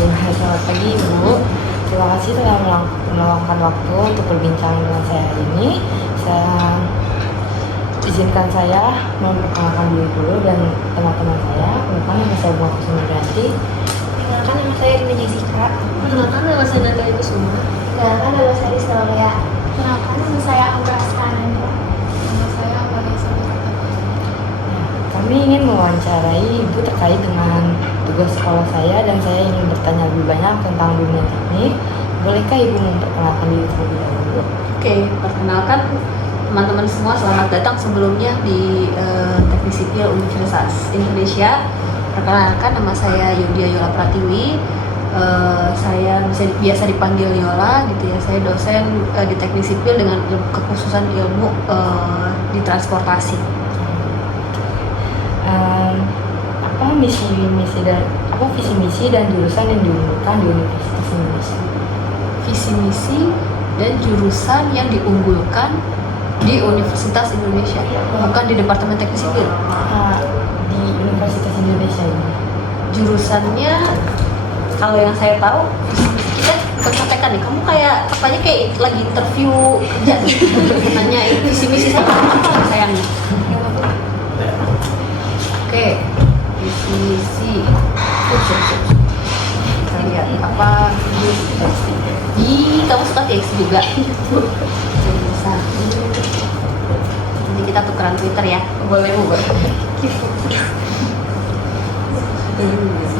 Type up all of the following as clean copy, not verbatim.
Selamat pagi Ibu. Terima kasih telah meluangkan waktu untuk berbincang dengan saya hari ini. Izinkan saya memperkenalkan diri dulu dan teman-teman saya. Perkenalkan nama saya Bunga Kusuma-Ganti. Perkenalkan nama saya Rina Jessica. Perkenalkan nama saya Natalia Kusuma. Perkenalkan nama saya Rizka Aulia. Perkenalkan nama saya Angga Askananda. Nama saya Amalia Sabita. Kami ingin mewawancarai Ibu terkait dengan tugas sekolah saya dan saya ingin bertanya lebih banyak tentang dunia teknik. Bolehkah Ibu memperkenalkan diri terlebih dahulu? Oke, perkenalkan teman-teman semua, selamat datang sebelumnya di Teknik Sipil Universitas Indonesia. Perkenalkan nama saya Yudia Yola Pratiwi. Saya biasa dipanggil Yola gitu ya. Saya dosen di Teknik Sipil dengan kekhususan ilmu di transportasi. Apa visi misi dan jurusan yang diunggulkan di Universitas Indonesia? Visi misi dan jurusan yang diunggulkan di Universitas Indonesia, bukan di Departemen Teknik Sipil. Di Universitas Indonesia ini. Jurusannya, kalau yang saya tahu, kita kecontekan nih. Kamu kayak apanya kayak lagi interview kerja gitu. Nanya visi misi sama apa sayangnya. Oke, visi misi. Kita lihat apa. Kamu suka TX juga. Bisa. Nanti kita tukeran Twitter ya. Boleh.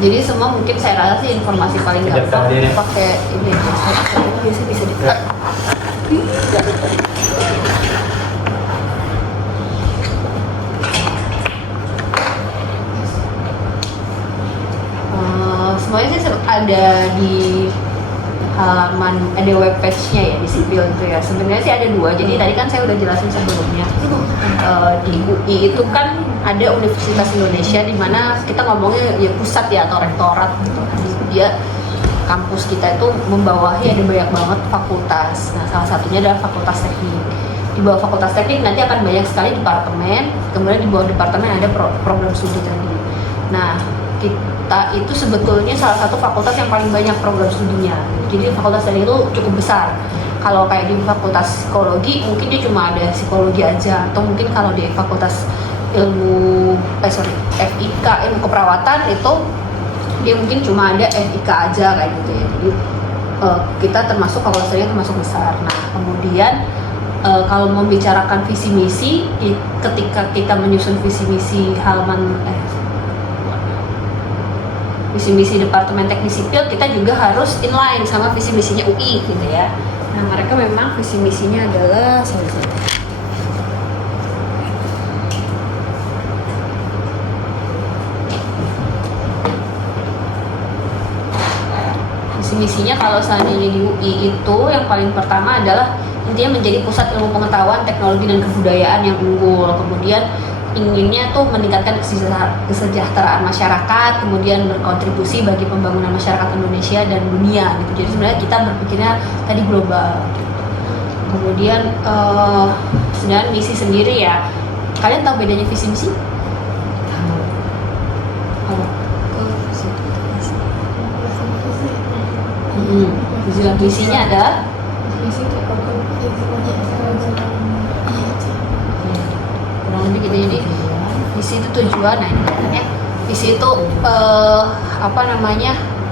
Jadi semua mungkin saya rasa sih informasi paling gampang pakai ini. Biasa bisa di. Semuanya sih ada di halaman, ada web page-nya ya di Sipil itu ya. Sebenarnya sih ada dua. Jadi tadi kan saya udah jelasin sebelumnya. Di UI itu kan ada Universitas Indonesia di mana kita ngomongnya ya pusat ya atau rektorat gitu. Dia kampus kita itu membawahi ada banyak banget fakultas. Nah, salah satunya adalah Fakultas Teknik. Di bawah Fakultas Teknik nanti akan banyak sekali departemen. Kemudian di bawah departemen ada program studi tadi. Nah, kita itu sebetulnya salah satu fakultas yang paling banyak program studinya. Jadi fakultas teknik itu cukup besar. Kalau kayak di fakultas psikologi mungkin dia cuma ada psikologi aja, atau mungkin kalau di fakultas FIK ilmu keperawatan itu dia mungkin cuma ada FIK aja kayak gitu ya. Jadi kita termasuk fakultas teknik termasuk besar. Nah kemudian kalau membicarakan visi misi, ketika kita menyusun visi misi visi misi Departemen Teknik Sipil, kita juga harus inline sama visi misinya UI gitu ya. Nah mereka memang visi misinya adalah visi misinya kalau seandainya di UI itu yang paling pertama adalah intinya menjadi pusat ilmu pengetahuan, teknologi dan kebudayaan yang unggul. Kemudian inginnya tuh meningkatkan kesejahteraan masyarakat, kemudian berkontribusi bagi pembangunan masyarakat Indonesia dan dunia gitu. Jadi sebenarnya kita berpikirnya tadi global gitu. Kemudian sebenarnya misi sendiri ya, kalian tahu bedanya visi misi? Visinya adalah kurang lebih gitu. Jadi visi itu tujuan, nah ini kan ya, visi itu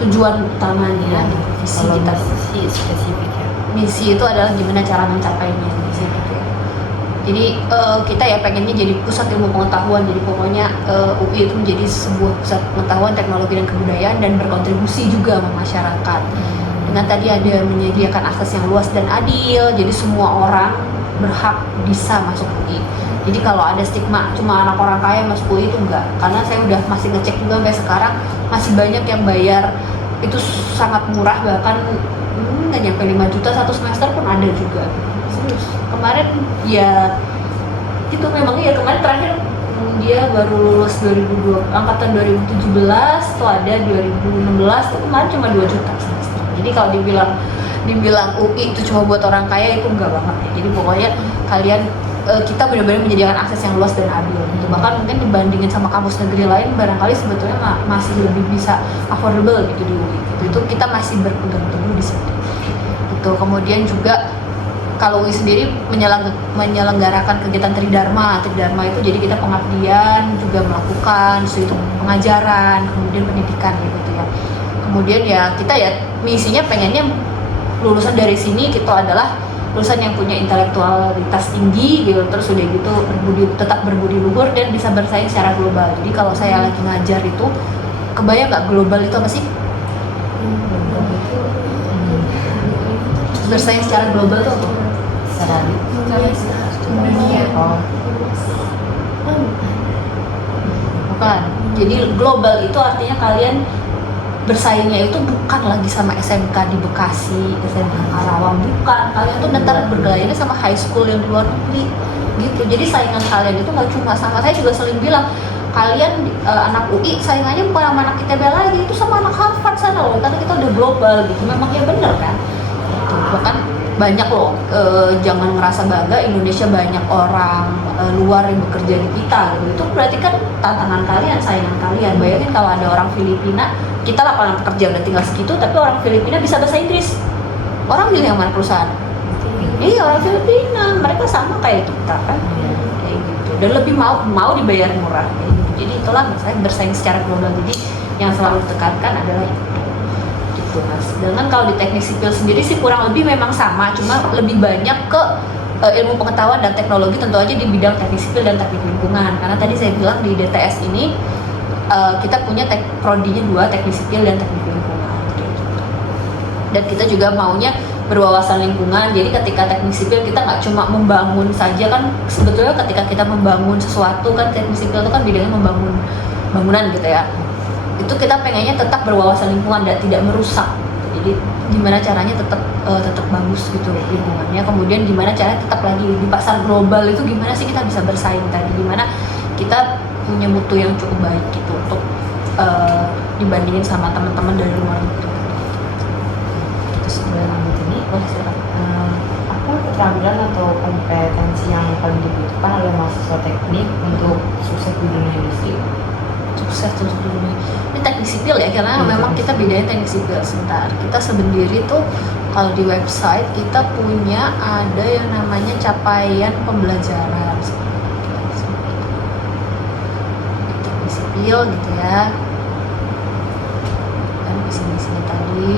tujuan utamanya. Visi kita spesifik ya. misi itu adalah gimana cara mencapainya gitu ya. Jadi kita ya pengennya jadi pusat ilmu pengetahuan. Jadi pokoknya UI itu menjadi sebuah pusat pengetahuan, teknologi dan kebudayaan dan berkontribusi juga sama masyarakat. Dengan tadi ada menyediakan akses yang luas dan adil, jadi semua orang berhak bisa masuk UI. Jadi kalau ada stigma cuma anak orang kaya masuk UI itu enggak, karena saya udah masih ngecek juga sampai sekarang masih banyak yang bayar itu sangat murah, bahkan nggak nyampe 5 juta satu semester pun ada juga. Serius. Kemarin ya itu memang ya kemarin terakhir dia baru lulus angkatan 2017, tuh ada 2016 tuh kemarin cuma 2 juta semester. Jadi kalau dibilang UI itu cuma buat orang kaya itu enggak banget ya. Jadi pokoknya kalian kita benar-benar menyediakan akses yang luas dan adil gitu. Bahkan mungkin dibandingin sama kampus negeri lain barangkali sebetulnya masih lebih bisa affordable gitu di UI gitu. Itu kita masih berpegang teguh di situ gitu. Kemudian juga kalau UI sendiri menyelenggarakan kegiatan Tridharma itu jadi kita pengabdian juga melakukan itu pengajaran, kemudian pendidikan gitu ya. Kemudian ya kita ya misinya pengennya lulusan dari sini gitu adalah lulusan yang punya intelektualitas tinggi gitu, terus udah gitu tetap berbudi luhur dan bisa bersaing secara global. Jadi kalau saya lagi ngajar itu kebayang nggak global itu apa sih? Bersaing secara global tuh apa? Secara dunia. Bukan. Jadi global itu artinya kalian bersaingnya itu bukan lagi sama SMK di Bekasi, SMK Karawang, bukan. Kalian tuh ntar bergelayanya sama high school yang di luar negeri gitu. Jadi saingan kalian itu nggak cuma sama, saya juga sering bilang kalian anak UI saingannya bukan sama anak ITB lagi, itu sama anak Harvard sana loh, karena kita udah global gitu. Memang ya bener kan gitu. Bahkan banyak loh, jangan ngerasa bangga, Indonesia banyak orang luar yang bekerja di kita gitu. Itu berarti kan tantangan kalian, saingan kalian. Bayangin kalau ada orang Filipina, kita lapangan pekerja udah tinggal segitu, tapi orang Filipina bisa bahasa Inggris. Orang milih yang mana perusahaan? Iya, orang Filipina, mereka sama kayak kita kan, kayak gitu. Dan lebih mau dibayar murah kayak gitu. Jadi itulah saya bersaing secara global. Jadi yang selalu ditekankan adalah itu. Gitu mas. Dengan kalau di teknik sipil sendiri sih kurang lebih memang sama, cuma lebih banyak ke ilmu pengetahuan dan teknologi tentu aja di bidang teknik sipil dan teknik lingkungan. Karena tadi saya bilang di DTS ini kita punya prodinya 2, teknik sipil dan teknik lingkungan. Dan kita juga maunya berwawasan lingkungan. Jadi ketika teknik sipil kita nggak cuma membangun saja kan, sebetulnya ketika kita membangun sesuatu kan teknik sipil itu kan bidangnya membangun bangunan gitu ya. Itu kita pengennya tetap berwawasan lingkungan dan tidak merusak. Jadi gimana caranya tetap bagus gitu lingkungannya. Kemudian gimana caranya tetap lagi di pasar global itu gimana sih kita bisa bersaing tadi, gimana kita punya mutu yang cukup baik gitu untuk dibandingin sama teman-teman dari luar negeri. Terus sebelum lanjut ini, apa keterampilan atau kompetensi yang paling dibutuhkan oleh mahasiswa teknik untuk sukses di dunia industri? Sukses terus dulu. Ini teknik sipil ya, karena memang kita bedanya teknik sipil. Sebentar, kita sendiri tuh kalau di website kita punya ada yang namanya capaian pembelajaran teknik sipil gitu ya. Kan di sini tadi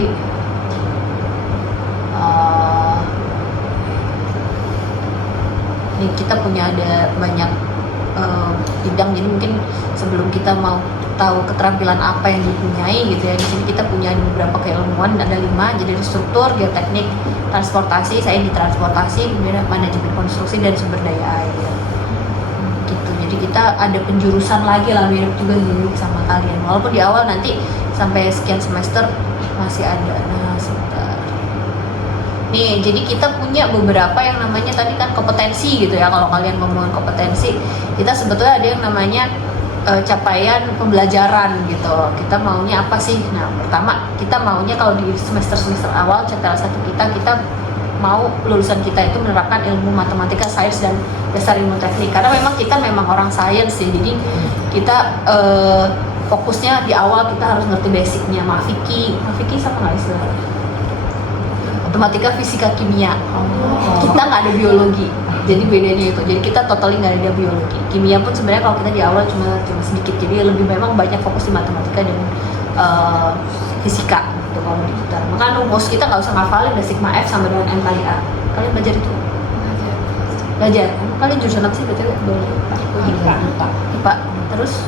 ini kita punya ada banyak bidang. Jadi mungkin sebelum kita mau tahu keterampilan apa yang dipunyai gitu ya, di sini kita punya beberapa keilmuan, ada 5. Jadi struktur, geoteknik, transportasi, saya di transportasi, kemudian manajemen konstruksi dan sumber daya air gitu. Jadi kita ada penjurusan lagi lah, mirip juga sama kalian, walaupun di awal nanti sampai sekian semester masih ada. Nah sebentar nih, jadi kita punya beberapa yang namanya tadi kan kompetensi gitu ya. Kalau kalian ngomongin kompetensi, kita sebetulnya ada yang namanya capaian pembelajaran gitu. Kita maunya apa sih? Nah, pertama kita maunya kalau di semester awal CTL 1 kita mau lulusan kita itu menerapkan ilmu matematika, sains dan dasar ilmu teknik. Karena memang kita orang sains ya. Jadi kita fokusnya di awal kita harus ngerti basicnya. Mafiki sama nggak istilahnya? Matematika, fisika, kimia. Kita nggak ada biologi, jadi bedanya itu. Jadi kita totally nggak ada biologi. Kimia pun sebenarnya kalau kita di awal cuma sedikit. Jadi lebih memang banyak fokus di matematika dan fisika gitu kalau di kita. Maka rumus kita nggak usah ngafalin, ada sigma F sama dengan M kali A. Kalian belajar itu? Belajar. Kalian jurusan apa sih betul? IPA. Terus?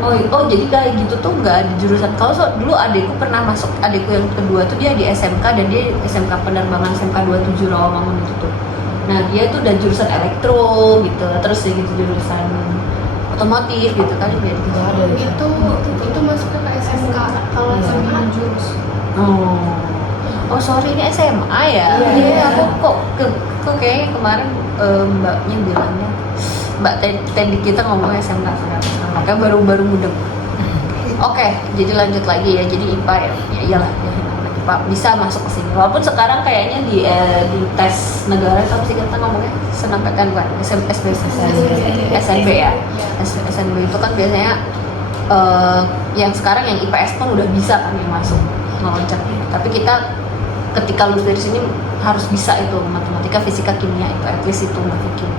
Oh jadi kayak gitu tuh nggak ada jurusan. Kalau dulu adikku pernah masuk, adikku yang kedua tuh dia di SMK dan dia SMK penerbangan SMK 27 Rawamangun itu tuh. Nah dia tuh udah jurusan elektro gitu, terus ya gitu jurusan otomotif gitu kan dia gitu. Itu masuk ke SMK kalau SMK jurus. Oh sorry, ini SMA ya. Iya, aku kok kayaknya kemarin mbaknya bilangnya, Mbak Teddy kita ngomongnya SMK sekarang. Makanya baru mudeng. Oke, jadi lanjut lagi ya. Jadi IPA ya iyalah ya, IPA bisa masuk ke sini. Walaupun sekarang kayaknya di tes negara itu apa sih kita ngomongnya SNMPTN bukan SNB ya. SNB itu kan biasanya yang sekarang yang IPS pun udah bisa kan yang masuk ngeloncat. Tapi kita ketika lulus dari sini harus bisa itu matematika, fisika, kimia itu at least itu berpikir.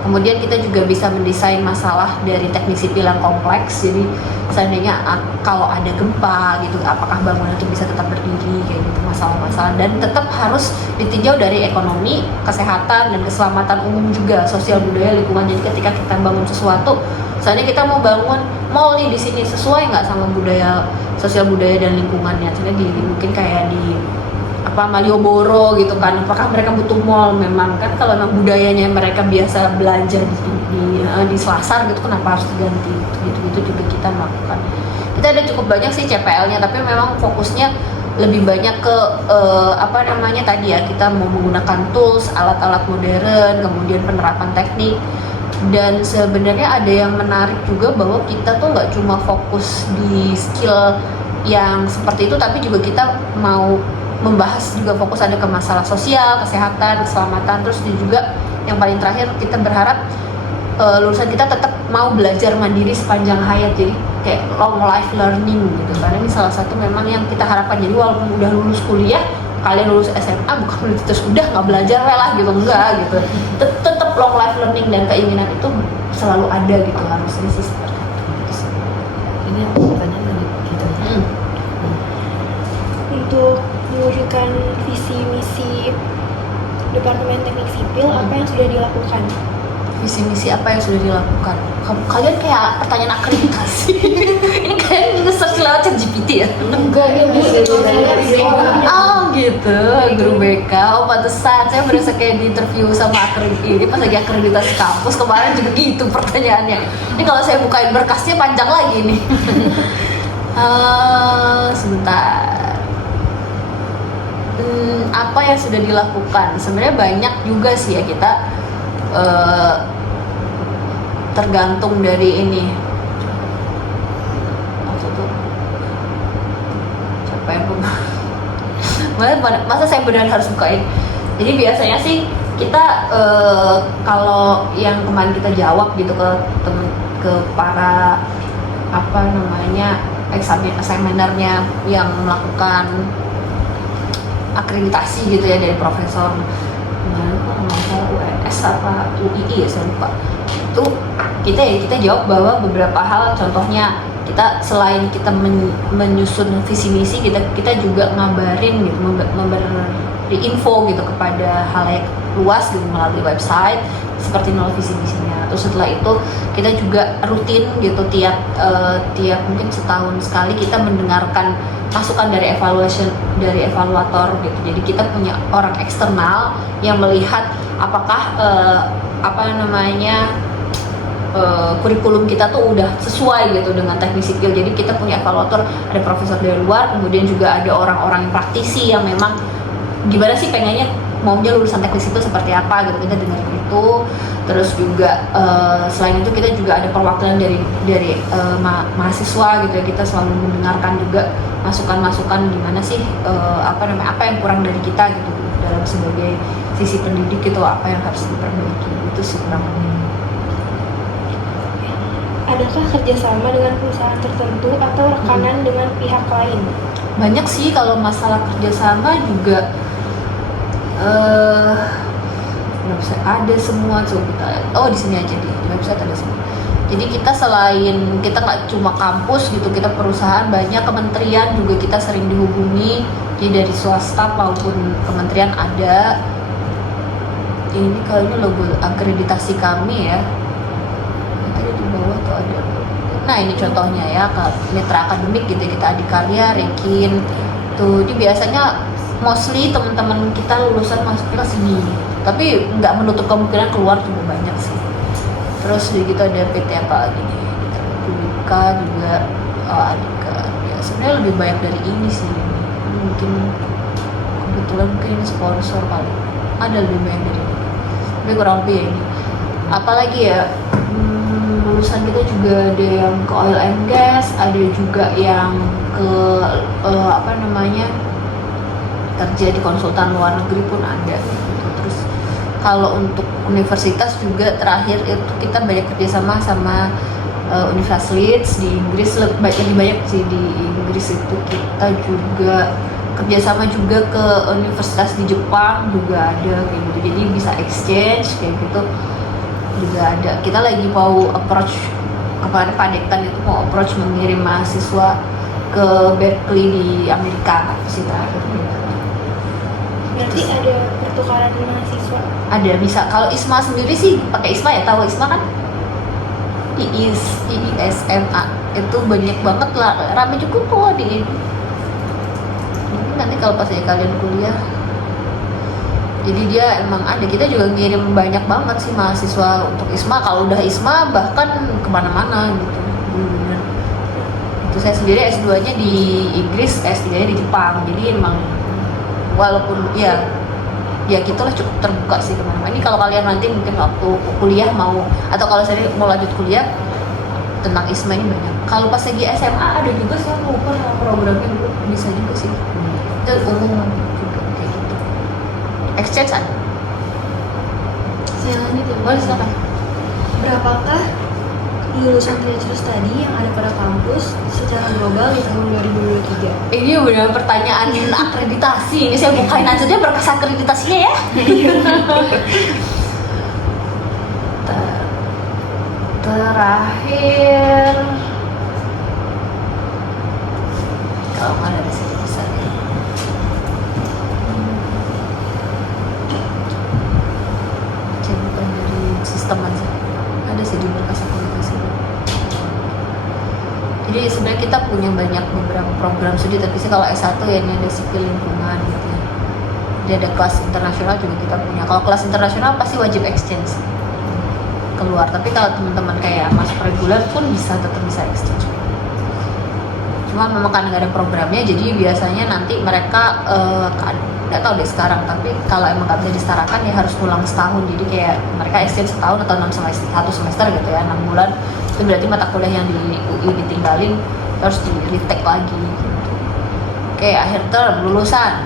Kemudian kita juga bisa mendesain masalah dari teknik sipil yang kompleks. Jadi seandainya kalau ada gempa gitu, apakah bangunan itu bisa tetap berdiri kayak gitu masalah-masalah, dan tetap harus ditinjau dari ekonomi, kesehatan dan keselamatan umum juga, sosial budaya lingkungan. Jadi ketika kita bangun sesuatu, seandainya kita mau bangun mall nih di sini, sesuai nggak sama budaya, sosial budaya dan lingkungannya. Sebenarnya mungkin kayak di Malioboro gitu kan, apakah mereka butuh mall? Memang kan kalau memang budayanya mereka biasa belanja di Selasar gitu, kenapa harus diganti gitu juga kita melakukan. Kita ada cukup banyak sih CPL-nya, tapi memang fokusnya lebih banyak ke tadi ya, kita mau menggunakan tools, alat-alat modern, kemudian penerapan teknik. Dan sebenarnya ada yang menarik juga bahwa kita tuh nggak cuma fokus di skill yang seperti itu, tapi juga kita mau membahas juga fokus ada ke masalah sosial, kesehatan, keselamatan. Terus juga yang paling terakhir kita berharap lulusan kita tetap mau belajar mandiri sepanjang hayat, jadi kayak long life learning gitu. Karena ini salah satu memang yang kita harapkan. Jadi walaupun udah lulus kuliah, kalian lulus SMA bukan terus udah nggak belajar lah gitu, enggak gitu. Tetap long life learning dan keinginan itu selalu ada gitu, harusnya sih seperti itu. Ini aku pertanyaan gitu. Untuk mewujudkan visi misi Departemen Teknik Sipil, apa yang sudah dilakukan? Visi misi apa yang sudah dilakukan? Kalian kayak pertanyaan akreditasi. Ini kayak nge-search lewat ChatGPT ya? Enggak, dia bisa Gitu, guru BK. Pantesan saya berasa kayak di interview sama ini pas lagi akreditasi kampus kemarin juga gitu pertanyaannya. Ini kalau saya bukain berkasnya panjang lagi nih. Sebentar. Apa yang sudah dilakukan? Sebenarnya banyak juga sih ya, kita tergantung dari ini. Siapa yang masa saya beneran harus bukain? Jadi biasanya sih kita kalau yang kemarin kita jawab gitu ke para examinernya yang melakukan akreditasi gitu ya dari profesor UNS apa UII ya, saya lupa. Itu kita jawab bahwa beberapa hal, contohnya kita selain kita menyusun visi misi, kita juga ngabarin gitu, memberi info gitu kepada halayak luas gitu melalui website seperti nol visi misinya. Terus setelah itu kita juga rutin gitu tiap mungkin setahun sekali kita mendengarkan masukan dari evaluator gitu. Jadi kita punya orang eksternal yang melihat apakah kurikulum kita tuh udah sesuai gitu dengan teknik sipil. Jadi kita punya evaluator, ada profesor dari luar, kemudian juga ada orang-orang praktisi yang memang gimana sih pengennya maunya lulusan teknik sipil seperti apa gitu, kita dengar itu. Terus juga selain itu kita juga ada perwakilan dari mahasiswa gitu ya, kita selalu mendengarkan juga masukan-masukan gimana sih apa yang kurang dari kita gitu dalam sebagai sisi pendidik gitu, apa yang harus diperbaiki. Itu sih kurang lebih. Adakah kerjasama dengan perusahaan tertentu atau rekanan dengan pihak lain? Banyak sih kalau masalah kerjasama juga website ada semua. Coba kita di sini aja di website ada semua. Jadi kita selain kita nggak cuma kampus gitu, kita perusahaan banyak, kementerian juga kita sering dihubungi. Jadi dari swasta maupun kementerian ada. Ini kalau ini logo akreditasi kami ya. Tadi di bawah tuh ada. Nah ini contohnya ya, mitra akademik gitu, kita Adikarya, Rekin. Tuh, ini biasanya mostly teman-teman kita lulusan masuknya ke sini. Tapi nggak menutup kemungkinan keluar juga banyak sih. Terus di kita ada PT apa lagi nih? Publika juga, Adika. Ya sebenarnya lebih banyak dari ini sih. Mungkin kebetulan ini sponsor kali. Ada lebih banyak dari ini. Tapi kurang lebih ya ini. Apalagi ya, lulusan kita juga ada yang ke oil and gas, ada juga yang ke kerja di konsultan luar negeri pun ada gitu. Terus kalau untuk universitas juga terakhir itu kita banyak kerjasama sama Universitas Leeds di Inggris, lebih banyak sih di Inggris. Itu kita juga kerjasama juga ke universitas di Jepang juga ada kayak gitu, jadi bisa exchange kayak gitu juga ada. Kita lagi mau approach kepada Padekan, itu mau approach mengirim mahasiswa ke Berkeley di Amerika sih terakhir. Berarti ada pertukaran mahasiswa? Ada, bisa. Kalau ISMA sendiri sih pakai ISMA ya, tahu ISMA kan? IISMA itu banyak banget lah, rame juga kok di ini. Mungkin nanti kalau pas kalian kuliah, jadi dia emang ada. Kita juga ngirim banyak banget sih mahasiswa untuk ISMA. Kalau udah ISMA bahkan kemana-mana gitu. Itu saya sendiri S2 nya di Inggris, S3 nya di Jepang. Jadi emang walaupun ya gitulah, cukup terbuka sih kemana-mana. Ini kalau kalian nanti mungkin waktu kuliah mau, atau kalau saya mau lanjut kuliah tentang ISMA ini banyak. Kalau pas lagi SMA ada juga, saya lupa nama programnya dulu, bisa juga sih. Itu umum juga kayak gitu. Exchange ada. Saya lanjut ya. Boleh silakan. Berapakah lulusan Teacher Study yang ada pada kampus secara global di tahun 2023? Ini benar pertanyaan akreditasi. Ini saya bukain aja dia berkas akreditasinya ya. Terakhir kalau nggak ada sih besar ya. Saya bukan dari sistem aja. Ada sih di berkas akreditasi. Jadi sebenarnya kita punya banyak beberapa program studi, tapi sih kalau S1 ya ini ada sipil lingkungan gitu ya. Dia ada kelas internasional juga kita punya. Kalau kelas internasional pasti wajib exchange keluar, tapi kalau teman-teman kayak masuk reguler pun tetap bisa exchange. Cuma memang karena nggak ada programnya, jadi biasanya nanti mereka nggak tahu deh sekarang, tapi kalau emang nggak bisa disetarakan ya harus pulang setahun. Jadi kayak mereka exchange setahun atau 1 semester gitu ya, 6 bulan. Itu berarti mata kuliah yang di UI ditinggalin harus di retake lagi gitu. Oke, akhir term, lulusan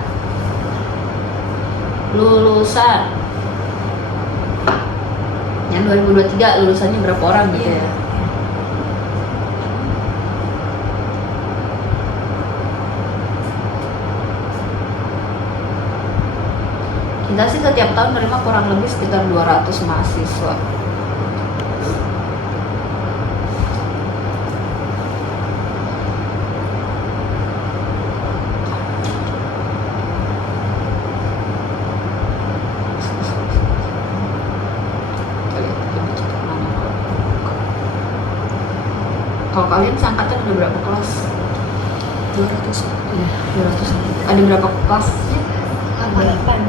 yang 2023 lulusannya berapa orang gitu ya? Kita sih setiap tahun menerima kurang lebih sekitar 200 mahasiswa. Kalau kalian seangkatan ada berapa kelas? 200. Iya, 200. Ada berapa kelasnya? 88.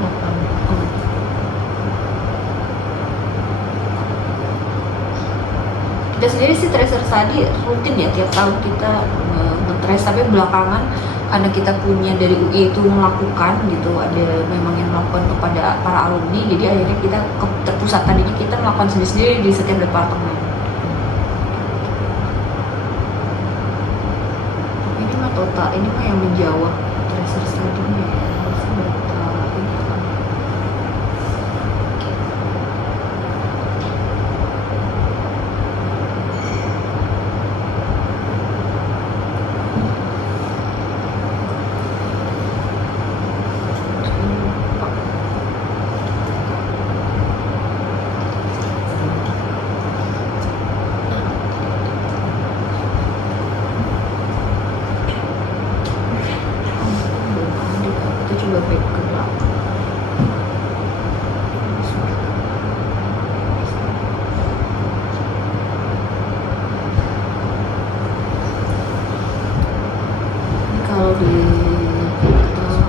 Kita sendiri sih tracer study rutin ya, tiap tahun kita nge-trace, tapi belakangan karena kita punya dari UI itu melakukan gitu, ada memang yang melakukan kepada para alumni, jadi akhirnya kita terpusatkan ini, kita melakukan sendiri-sendiri di setiap departemen. Ini mah total, ini mah yang menjawab tracer study-nya ya. Kalau di tahun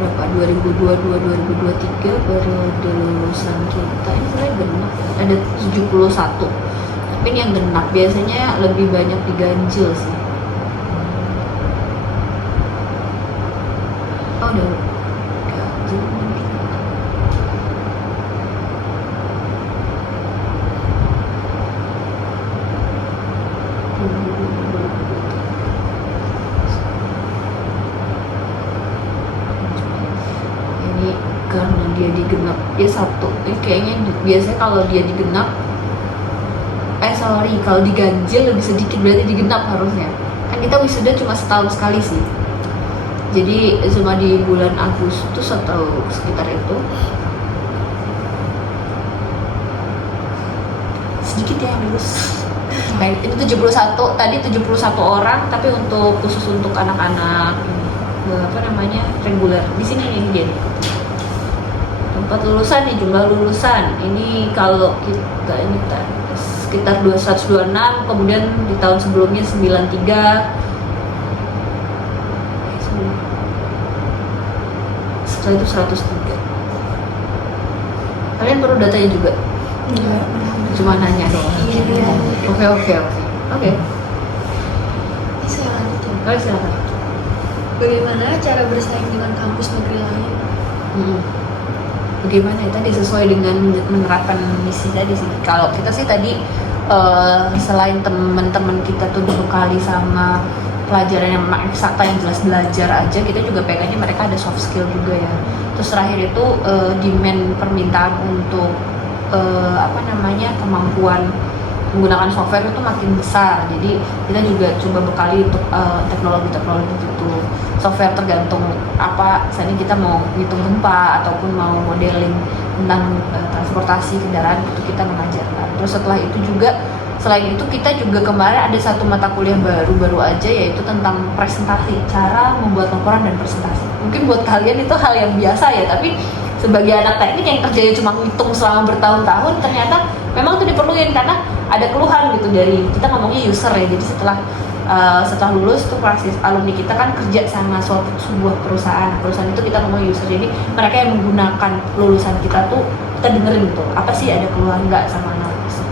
berapa 2022-2023 periode lulusan kita ini sebenarnya genap ada 71, tapi ini yang genap biasanya lebih banyak diganjil sih. Oh udah ganjil. dia digenap dia satu. Kayaknya biasanya kalau dia digenap kalau diganjil lebih sedikit, berarti digenap harusnya. Kan kita wisuda cuma setahun sekali sih. Jadi cuma di bulan Agustus atau sekitar itu. Sedikit ya yang lulus. Baik, itu 71, tadi 71 orang, tapi khusus untuk anak-anak reguler. Di sini ini dia. Tempat lulusan nih, jumlah lulusan. Ini kalau kita ini sekitar 226, kemudian di tahun sebelumnya 93. Setelah itu 103. Kalian perlu datanya juga? Enggak. Cuma nanya doang. Iya. Oke. Saya lanjut ya. Oke, silakan. Bagaimana cara bersaing dengan kampus negeri lain? Bagaimana ya tadi sesuai dengan menerapkan misi tadi sih. Kalau kita sih tadi selain teman-teman kita tuh dibekali sama pelajaran yang eksakta yang jelas belajar aja, kita juga pengennya mereka ada soft skill juga ya. Terus terakhir itu demand permintaan untuk kemampuan menggunakan software itu makin besar. Jadi kita juga coba bekali untuk teknologi-teknologi gitu. Software tergantung misalnya kita mau hitung gempa ataupun mau modeling tentang transportasi kendaraan, itu kita mengajarkan. Terus setelah itu juga, selain itu kita juga kemarin ada satu mata kuliah baru aja, yaitu tentang presentasi, cara membuat laporan dan presentasi. Mungkin buat kalian itu hal yang biasa ya, tapi sebagai anak teknik yang kerjanya cuma ngitung selama bertahun-tahun, ternyata memang itu diperluin karena ada keluhan gitu dari kita ngomongnya user ya. Jadi setelah lulus tuh praksis alumni kita kan kerja sama sebuah perusahaan itu kita ngomong user. Jadi mereka yang menggunakan lulusan kita tuh kita dengerin gitu, apa sih ada keluhan nggak sama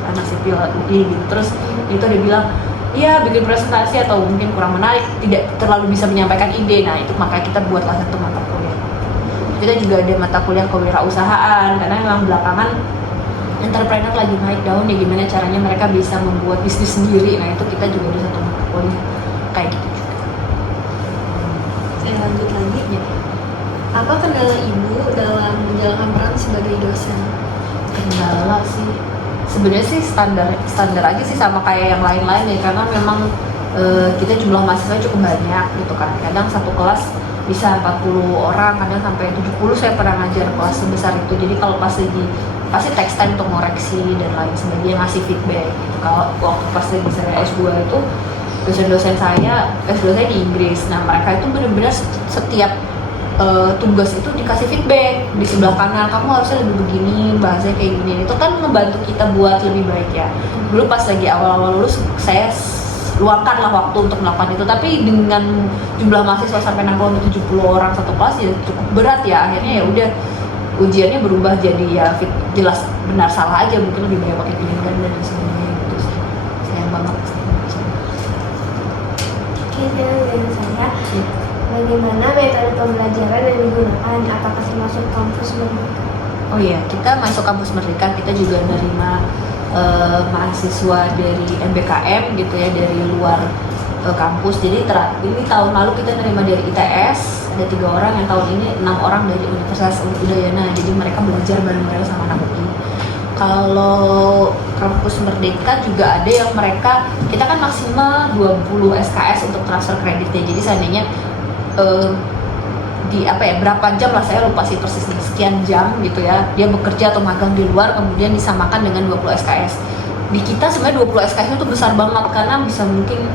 anak sipil UI gitu. Terus itu dia bilang iya bikin presentasi atau mungkin kurang menarik, tidak terlalu bisa menyampaikan ide. Nah itu makanya kita buatlah satu mata kuliah. Kita juga ada mata kuliah kewirausahaan, karena memang belakangan entrepreneur lagi naik daun ya, gimana caranya mereka bisa membuat bisnis sendiri. Nah itu kita juga ada satu mata kuliah kayak gitu juga. Saya lanjut lagi. Ya. Apa kendala ibu dalam menjalankan peran sebagai dosen? Kendala sih sebenarnya sih standar aja sih, sama kayak yang lain-lain ya, karena memang kita jumlah mahasiswa cukup banyak gitu kan. Kadang satu kelas bisa 40 orang, kadang sampai 70. Saya pernah ngajar kelas sebesar itu. Jadi kalau pasti text time untuk ngoreksi dan lain sebagainya, ngasih feedback gitu. Kalau waktu pas lagi saya S2 itu, dosen-dosen saya S2 saya di Inggris. Nah mereka itu benar-benar setiap tugas itu dikasih feedback di sebelah kanan, kamu harusnya lebih begini, bahasanya kayak gini. Itu kan membantu kita buat lebih baik ya. Dulu pas lagi awal-awal lulus saya luangkan lah waktu untuk melakukan itu, tapi dengan jumlah mahasiswa sampai 60-70 orang satu kelas ya cukup berat ya. Akhirnya ya udah ujiannya berubah jadi ya jelas benar salah aja, mungkin lebih banyak pakai pilihan ganda dan sebagainya gitu sih. Sayang banget. Oke, dari saya, bagaimana metode pembelajaran yang digunakan? Apakah termasuk kampus Merdeka? Oh iya, kita masuk kampus Merdeka, kita juga menerima mahasiswa dari MBKM gitu ya, dari luar kampus. Jadi ini tahun lalu kita menerima dari ITS ada 3 orang, yang tahun ini 6 orang dari Universitas Udayana. Jadi mereka belajar bareng-bareng sama anak UI. Kalau kampus Merdeka juga ada yang mereka, kita kan maksimal 20 SKS untuk transfer kreditnya. Jadi seandainya berapa jam lah, saya lupa sih persisnya, sekian jam gitu ya, dia bekerja atau magang di luar, kemudian disamakan dengan 20 SKS. Di kita sebenarnya 20 SKS itu besar banget, karena bisa mungkin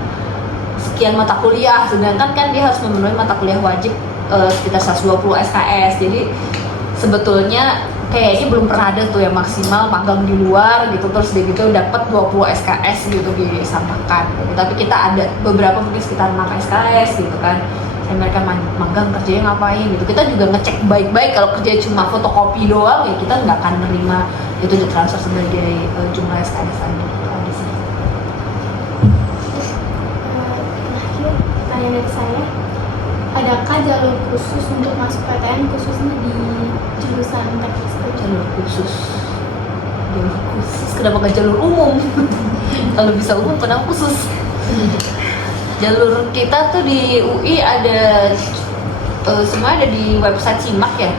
sekian mata kuliah, sedangkan kan dia harus memenuhi mata kuliah wajib sekitar 120 SKS. Jadi sebetulnya kayaknya belum pernah ada tuh yang maksimal magang di luar gitu, terus dia gitu dapat 20 SKS gitu disamakan gitu. Tapi kita ada beberapa mungkin sekitar 6 SKS gitu kan. Mereka magang kerjanya ngapain gitu, kita juga ngecek baik-baik. Kalau kerja cuma fotokopi doang ya kita nggak akan nerima itu ditransfer sebagai jumlah SKS lagi gitu aja sih. Terakhir, pertanyaan dari saya, adakah jalur khusus untuk masuk PTN khususnya di jurusan teknik listrik? Jalur khusus, kenapa nggak jalur umum? Kalau bisa umum kenapa khusus? Jalur kita tuh di UI ada semua ada di website SIMAK ya.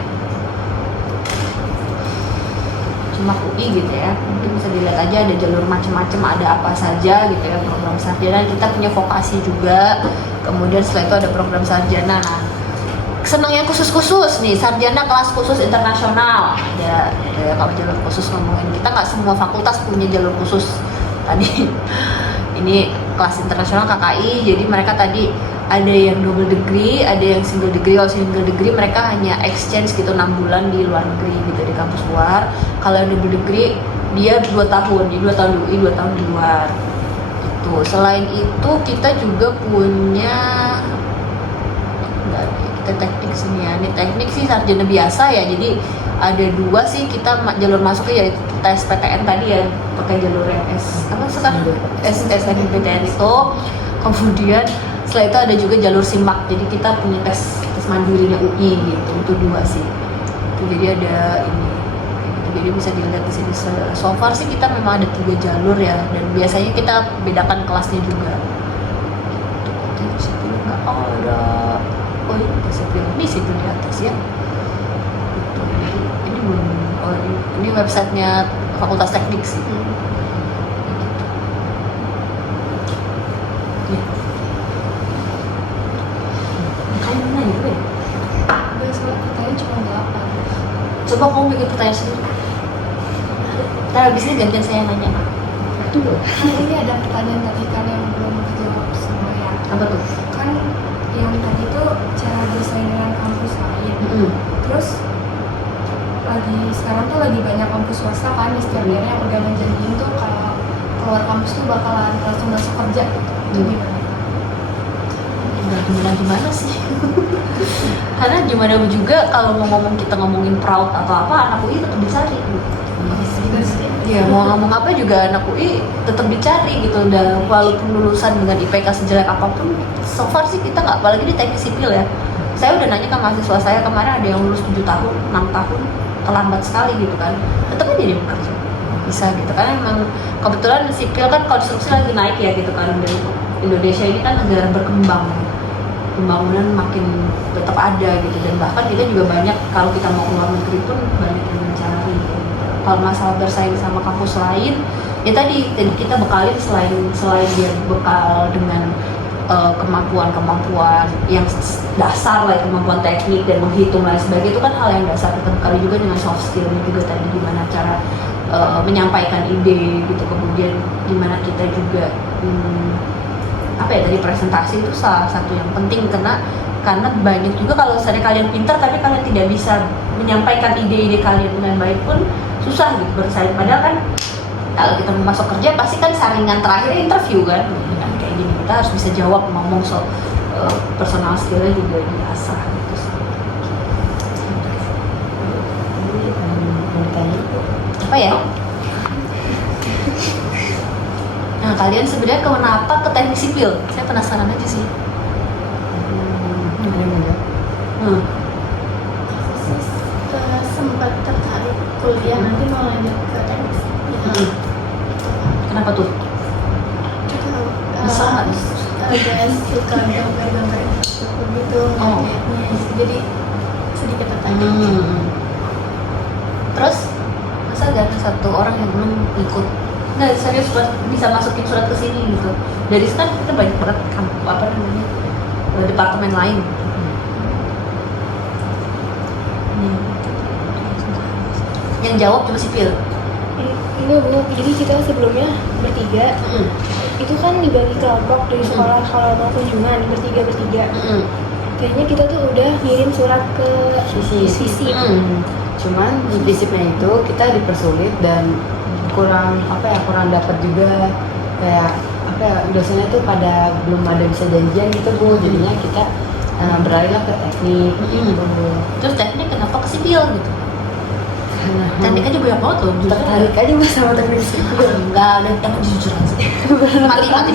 Cimak UI gitu ya, mungkin bisa dilihat aja ada jalur macam-macam, ada apa saja gitu ya, program sarjana. Kita punya vokasi juga, kemudian setelah itu ada program sarjana. Nah, senang yang khusus-khusus nih, sarjana kelas khusus internasional ya, gitu ya. Kalau jalur khusus ngomongin, kita nggak semua fakultas punya jalur khusus tadi. Ini kelas internasional KKI, jadi mereka tadi ada yang double degree, ada yang single degree. Kalau single degree mereka hanya exchange gitu 6 bulan di luar negeri gitu, di kampus luar. Kalau yang double degree dia 2 tahun, jadi 2 tahun di UI, 2 tahun di luar gitu. Selain itu kita juga punya kita teknik sini ya, ini teknik sih sarjana biasa ya, jadi ada 2 sih kita jalur masuknya, yaitu tes PTN tadi ya, pakai jalur MS apa sekarang SNMPTN itu. Kemudian setelah itu ada juga jalur SIMAK, jadi kita punya tes mandirinya UI gitu, itu 2 sih itu. Jadi ada ini gitu. Jadi bisa dilihat di sini, so far sih kita memang ada 3 jalur ya, dan biasanya kita bedakan kelasnya juga gitu. Sipil nggak ada, oh ini sipil, ini sipil di atas ya gitu. Jadi ini belum, oh ini websitenya Fakultas Teknik sih. Kamu mana gitu ya? Udah soal katanya cuma 8. Coba kamu bikin pertanyaan sendiri. Ntar abis ini gantian saya nanya. Kan ini ada pertanyaan tadi kan yang belum dijawab semua ya. Apa tuh? Kan yang tadi tuh cara desain dengan kampus lain. Terus sekarang tuh lagi banyak kampus swasta kan di setiap daerah yang udah menjanjiin tuh kalau keluar kampus tuh bakalan langsung masuk kerja gitu. Itu gimana? Nggak gimana sih. Karena gimana juga kalau mau kita ngomongin proud atau apa, anak UI tetap dicari gitu. Iya, mau ngomong apa juga anak UI tetap dicari gitu. Dan walaupun lulusan dengan IPK sejelek apapun, so far sih kita nggak, apalagi di teknik sipil ya. Saya udah nanya ke mahasiswa saya kemarin, ada yang lulus 7 tahun, 6 tahun, terlambat sekali gitu kan. Tetap aja dia bekerja. Bisa gitu, karena memang kebetulan sipil kan konstruksi lagi naik ya gitu kan. Dan Indonesia ini kan negara berkembang, pembangunan makin tetap ada gitu. Dan bahkan kita juga banyak, kalau kita mau keluar negeri pun banyak yang mencari gitu. Kalau masalah bersaing sama kampus lain, ya tadi kita bekalin selain dia bekal dengan kemampuan yang dasar lah, kemampuan teknik dan menghitung lain sebagainya, itu kan hal yang dasar. Kita bekali juga dengan soft skill juga tadi, gimana cara menyampaikan ide gitu. Kemudian gimana kita juga apa ya, tadi presentasi itu salah satu yang penting, karena banyak juga kalau misalnya kalian pintar tapi kalian tidak bisa menyampaikan ide-ide kalian dengan baik pun susah gitu bersaing. Padahal kan kalau kita mau masuk kerja pasti kan saringan terakhir interview kan, kayak gini kita harus bisa jawab, ngomong soal personal skillnya juga diasah gitu sih. Apa ya? Nah, kalian sebenarnya kenapa ke teknik sipil? Saya penasaran aja sih. Sempat tertarik kuliah, nanti mau lanjut ke teknik sipil. Kenapa tuh? Bisa nggak? Agak suka gambar-gambar gitu, ngeliatnya, jadi sedikit tertarik. Terus masa gak ada satu orang yang belum ikut? Nggak, serius bisa masukin surat ke sini gitu. Dari sekarang kita banyak banget apa namanya, departemen lain. Yang jawab cuma sipil. Ini Bu, jadi kita sebelumnya bertiga. Itu kan dibagi kelompok dari sekolah kalau mau kunjungan bertiga. Kayaknya kita tuh udah ngirim surat ke sisi. Cuman di prinsipnya itu kita dipersulit dan kurang dapat juga, kayak dosennya tuh pada belum ada bisa janjian gitu Bu. Jadinya kita beralihlah ke teknik gitu. Terus teknik kenapa ke sipil gitu? Teknik aja banyak banget loh. Tertarik aja Mas sama teknik sipil. Enggak, ada yang jujur aja. mati.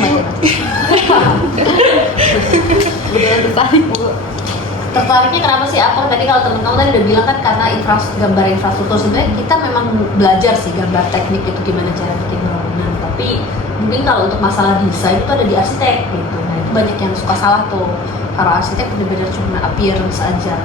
Beneran tertarik Bu. Tertariknya kenapa sih? Apa tadi kalau temen-temen tadi udah bilang kan karena gambar infrastruktur. Sebenarnya kita memang belajar sih gambar teknik itu gimana cara bikin bangunan. Tapi mungkin kalau untuk masalah desain itu ada di arsitek gitu. Nah itu banyak yang suka salah tuh. Kalau arsitek benar-benar cuma appearance aja.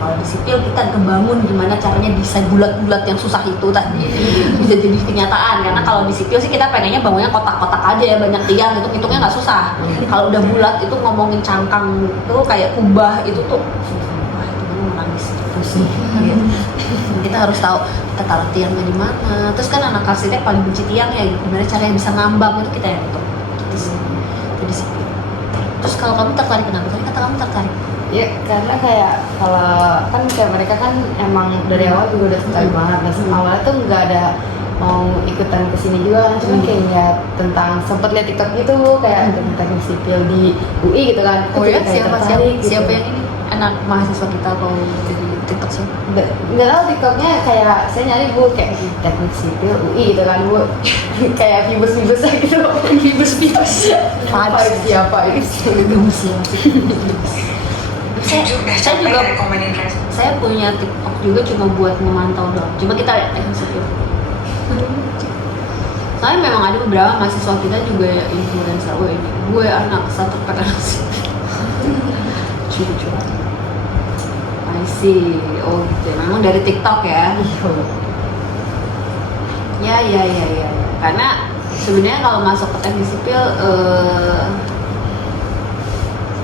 Kalau di sipil kita kebangun gimana caranya desain bulat-bulat yang susah itu tadi bisa jadi kenyataan, karena kalau di sipil sih kita pengennya bangunnya kotak-kotak aja ya, banyak tiang, itu hitungnya nggak susah. Kalau udah bulat itu ngomongin cangkang itu kayak kubah itu tuh wah itu bener menangis pusing. Kita harus tahu kita taruh tiangnya di mana. Terus kan anak arsitek paling benci tiang ya, gimana caranya bisa ngambang itu kita yang hitung gitu sih. Jadi sipil. Terus kalau kamu tertarik kenapa? Tadi kata kamu tertarik. Ya karena kayak kalau kan kayak mereka kan emang dari awal juga udah tertarik banget. Nah awalnya tuh nggak ada mau ikutan kesini juga kan, cuma kayak lihat tentang sempet lihat TikTok gitu kayak tentang teknik sipil di UI gitu kan. Oh ya, Kayak siapa tertarik gitu. siapa yang ini anak mahasiswa kita atau jadi TikTok siapa? Nggak tahu TikToknya kayak saya nyari bu kayak teknik sipil UI gitu kan bu. Kayak vibes gitu. Bibus Apa siapa itu? saya juga saya punya TikTok juga cuma buat memantau doang. Coba kita lihat teknik sipil. Soalnya memang ada beberapa mahasiswa kita juga influencer. Oh ini gue anak satu anak sipil. Curhat. I see. Oh gitu. Memang dari TikTok ya. Ya. Karena sebenarnya kalau masuk ke teknik sipil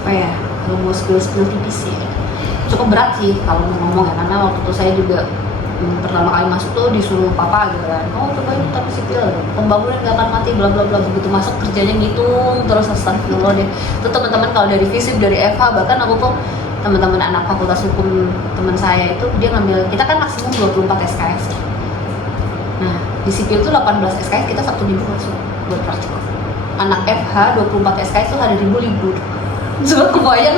apa ya? Kalau mau skill tipis ya cukup berat sih kalau ngomong ya, karena waktu itu saya juga pertama kali masuk tuh disuruh papa gitu kan, oh coba ini teknik sipil, pembangunan gak akan mati bla bla bla, begitu masuk kerjanya ngitung terus astagfirullah deh. Itu teman-teman kalau dari FISIP, dari FH, bahkan aku tuh teman-teman anak fakultas hukum teman saya itu dia ngambil, kita kan maksimum 24 SKS. Nah di sipil tuh 18 SKS kita Sabtu Minggu masuk buat praktikum. Anak FH 24 SKS tuh hari Minggu libur. Cuma kebayang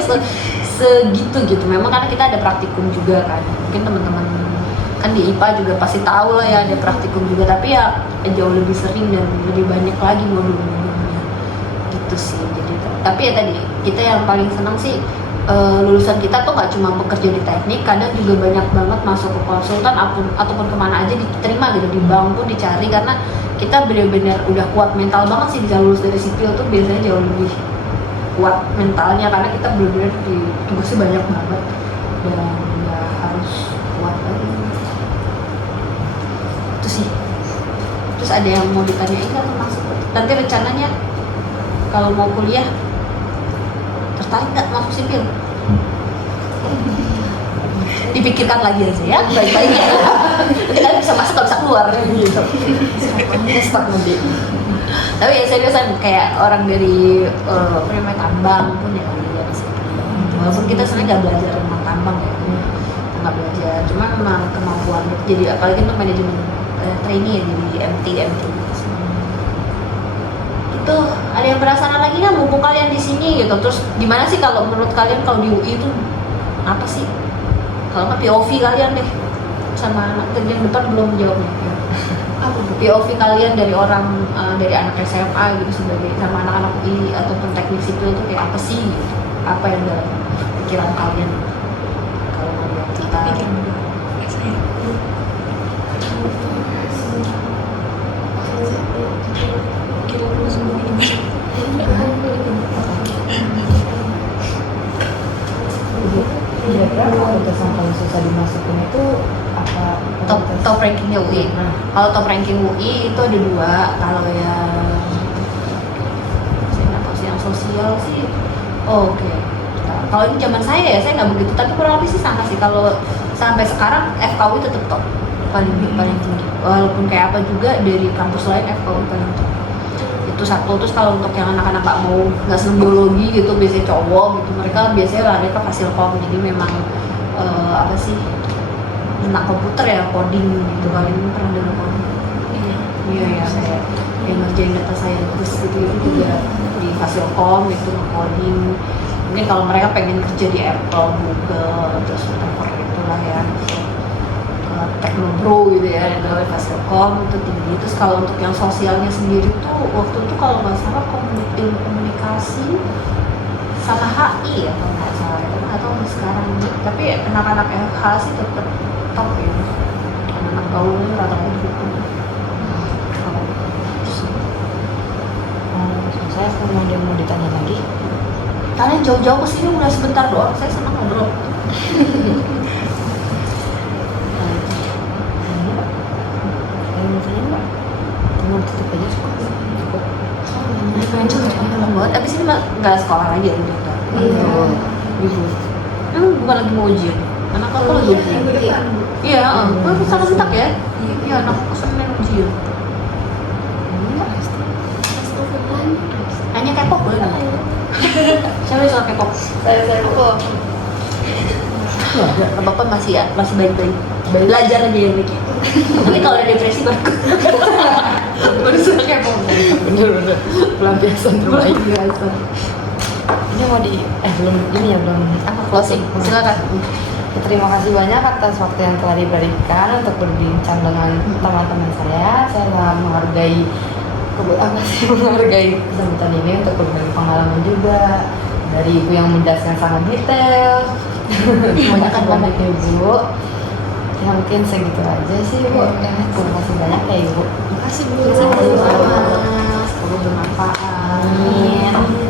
segitu gitu. Memang karena kita ada praktikum juga kan. Mungkin teman-teman kan di IPA juga pasti tahu lah ya ada praktikum juga. Tapi ya jauh lebih sering dan lebih banyak lagi modul-modulnya. Gitu sih. Jadi tapi ya tadi kita yang paling senang sih lulusan kita tuh nggak cuma bekerja di teknik, kadang juga banyak banget masuk ke konsultan ataupun kemana aja diterima gitu, di bank pun dicari karena kita benar-benar udah kuat mental banget sih bisa lulus dari sipil tuh biasanya jauh lebih kuat mentalnya karena kita benar-benar di tugasnya banyak banget dan ya harus kuat lagi itu sih. Terus ada yang mau ditanyain kan masuk nanti rencananya kalau mau kuliah tertarik nggak masuk sipil? Dipikirkan lagi aja ya baik-baiknya. Nanti kalian bisa masuk nggak bisa keluar gitu. Stuck nanti. Tapi ya seriusan kayak orang dari tambang pun ya kuliah di sini. Walaupun kita sebenarnya nggak belajar tentang tambang ya, nggak belajar. Cuma memang kemampuan jadi apalagi untuk manajemen trainee ya jadi MT. Itu ada yang penasaran lagi nggak mumpung kalian di sini gitu. Terus gimana sih kalau menurut kalian kalau di UI itu apa sih? Kalau nggak POV kalian deh sama tadi yang depan belum jawabnya. POV kalian dari orang dari anak SMA gitu sebagai sama anak-anak UI ataupun teknik sipil itu kayak apa sih gitu? Apa yang dalam pikiran kalian kalau mau kita Kira-kira fakultas yang paling susah dimasukin itu apa? top rankingnya UI. Kalau top ranking UI itu ada dua. Kalau yang saya nggak tahu sih yang sosial sih. Oh, oke. Nah, kalau ini zaman saya ya saya nggak begitu. Tapi kurang lebih sih sama sih. Kalau sampai sekarang FKUI tetap top paling tinggi. Walaupun kayak apa juga dari kampus lain FKUI paling top. Itu satu. Terus kalau untuk yang anak-anak nggak seneng biologi gitu biasanya cowok gitu mereka biasanya lari ke Fasilkom. Jadi memang apa sih tentang komputer ya, coding gitu. Kalian pernah dengar coding? Iya ya, kayak yang ngerjain data scientist gitu itu juga di Fasilkom itu coding. Mungkin kalau mereka pengen kerja di Apple, Google, terus whatever itulah ya, Teknobro gitu ya, itu Fasilkom itu tinggi. Terus kalau untuk yang sosialnya sendiri tuh waktu itu kalau nggak salah ilmu komunikasi sama HI ya kalau nggak salah itu atau sekarang. Tapi anak-anak FH sih tetap top ya, anak-anak gaulnya rata-rata gitu. Saya mau ditanya lagi. Kalian jauh-jauh kesini mulai sebentar doang, saya senang ngobrol. tanya nggak? Tinggal tutup aja cukup. Pengen cerita banget. Abis ini nggak sekolah lagi ya ternyata. Iya. Ibu. Emang bukan lagi mau ujian? Anak aku lagi ujian. Minggu depan. Iya, aku sama setak ya. Iya, anak aku Senin ujian. Hanya K-pop boleh nggak? Siapa yang suka K-pop? Saya kok. Apa masih ya, masih baik-baik. Belajar aja ya Miki. Nanti kalau ada depresi baru suka K-pop. Bener-bener pelampiasan terbaik. Ini mau belum ini ya belum Apa closing? Silakan. Terima kasih banyak atas waktu yang telah diberikan untuk berbincang dengan teman-teman saya. Saya sangat menghargai kesempatan ini untuk berbagi pengalaman juga dari ibu yang menjelaskan sangat detail. Terima kasih banyak ya ibu. Ya mungkin segitu aja sih bu. Terima kasih banyak ya ibu. Terima kasih Bu. Semoga bermanfaat. Amin.